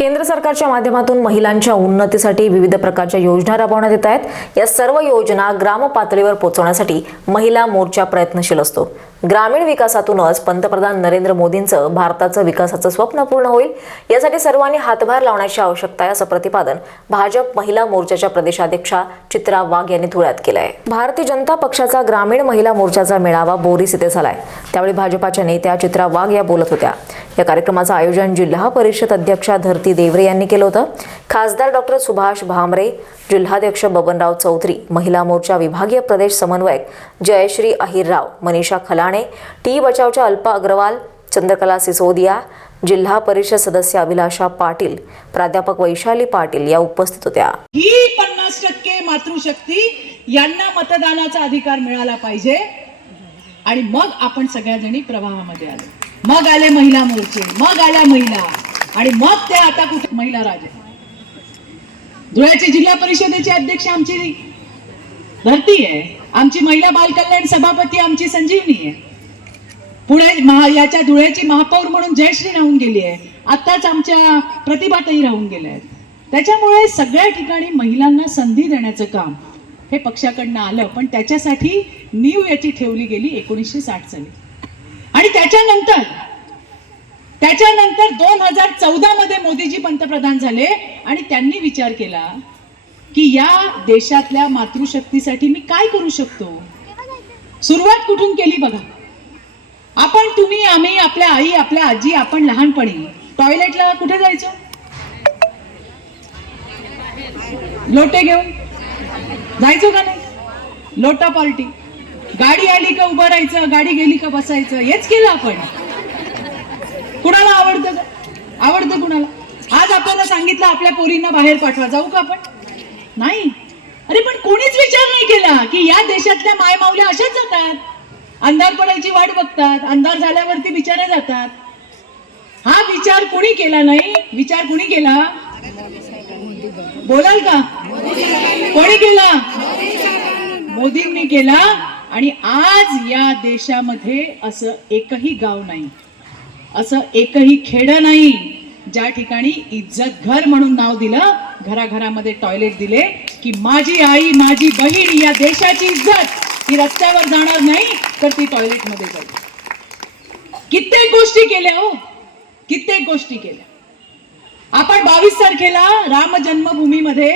केंद्र सरकारच्या माध्यमातून महिलांच्या उन्नतीसाठी विविध प्रकारच्या योजना राबवण्यात येत आहेत. या सर्व योजना ग्राम पातळीवर पोहोचवण्यासाठी महिला मोर्चा प्रयत्नशील असतो. ग्रामीण विकासातूनच पंतप्रधान नरेंद्र मोदींचं भारताचं विकासाचं स्वप्न पूर्ण होईल यासाठी सर्वांनी हातभार लावण्याची आवश्यकता आहे असं प्रतिपादन भाजप महिला मोर्चाच्या प्रदेशाध्यक्षा चित्रा वाघ यांनी धुळ्यात केलं आहे भारतीय जनता पक्षाचा ग्रामीण महिला मोर्चाचा मेळावा बोरीस इथे झालाय. त्यावेळी भाजपाच्या नेत्या चित्रा वाघ या बोलत होत्या. या कार्यक्रमाचं आयोजन जिल्हा परिषद अध्यक्षा धरती देवरे यांनी केलं होतं. खासदार डॉक्टर सुभाष भामरे जिल्हाध्यक्ष बबनराव चौधरी महिला मोर्चा विभागीय प्रदेश समन्वयक जयश्री अहिरराव मनीषा खलाणे टी बचावच्या अल्पा अग्रवाल चंद्रकला सिसोदिया जिल्हा परिषद सदस्य अभिलाषा पाटील प्राध्यापक वैशाली पाटील या उपस्थित होत्या. ही पन्नास टक्के मातृशक्ती यांना मतदानाचा अधिकार मिळाला पाहिजे. आणि मग आपण सगळ्याजणी प्रवाहामध्ये आलो. मग आले महिला मोर्चे मग आल्या महिला. आणि मग ते आता कुठे महिला राजे. धुळ्याचे जिल्हा परिषदेचे अध्यक्ष आमची धरती आहे. आमची महिला बालकल्याण सभापती आमची संजीवनी आहे. पुढे महा याच्या धुळ्याची महापौर म्हणून जयश्री राहून गेली आहे. आत्ताच आमच्या प्रतिभातही राहून गेल्या आहेत. त्याच्यामुळे सगळ्या ठिकाणी महिलांना संधी देण्याचं काम हे पक्षाकडनं आलं पण त्याच्यासाठी नीव याची ठेवली गेली एकोणीसशे साठ साली. आणि त्याच्यानंतर त्याच्यानंतर दोन हजार चौदा मध्ये मोदीजी पंतप्रधान झाले आणि त्यांनी विचार केला की या देशातल्या मातृशक्तीसाठी मी काय करू शकतो? सुरुवात कुठून केली बघा. आपण तुम्ही आम्ही आपल्या आई आपल्या आजी आपण लहानपणी टॉयलेटला कुठे जायचो? लोटे घेऊन? जायचो का नाही? लोटा पार्टी. गाडी आली का उभं राहायचं गाडी गेली का बसायचं हेच केलं आपण. कुणाला आवडतं का? आवडतं कुणाला? आज आपल्याला सांगितलं आपल्या पोरींना बाहेर पाठवा. जाऊ का आपण? नाही. अरे पण कोणीच विचार नाही केला की या देशातल्या मायमावल्या अशाच जातात. अंधार पडायची वाट बघतात अंधार झाल्यावरती बिचारे जातात. हा विचार कुणी केला नाही? विचार कुणी केला? बोलाल का? कोणी केला? मोदींनी केला. आणि आज या देशामध्ये असं एकही गाव नाही. असं एकही खेड नाही. ज्या ठिकाणी इज्जत घर म्हणून नाव दिलं घराघरामध्ये टॉयलेट दिले की माझी आई माझी बहीण या देशाची इज्जत ही रस्त्यावर जाणार नाही तर ती टॉयलेटमध्ये जाईल. कित्येक गोष्टी केल्या हो. कित्येक गोष्टी केल्या. आपण बावीस तारखेला राम जन्मभूमीमध्ये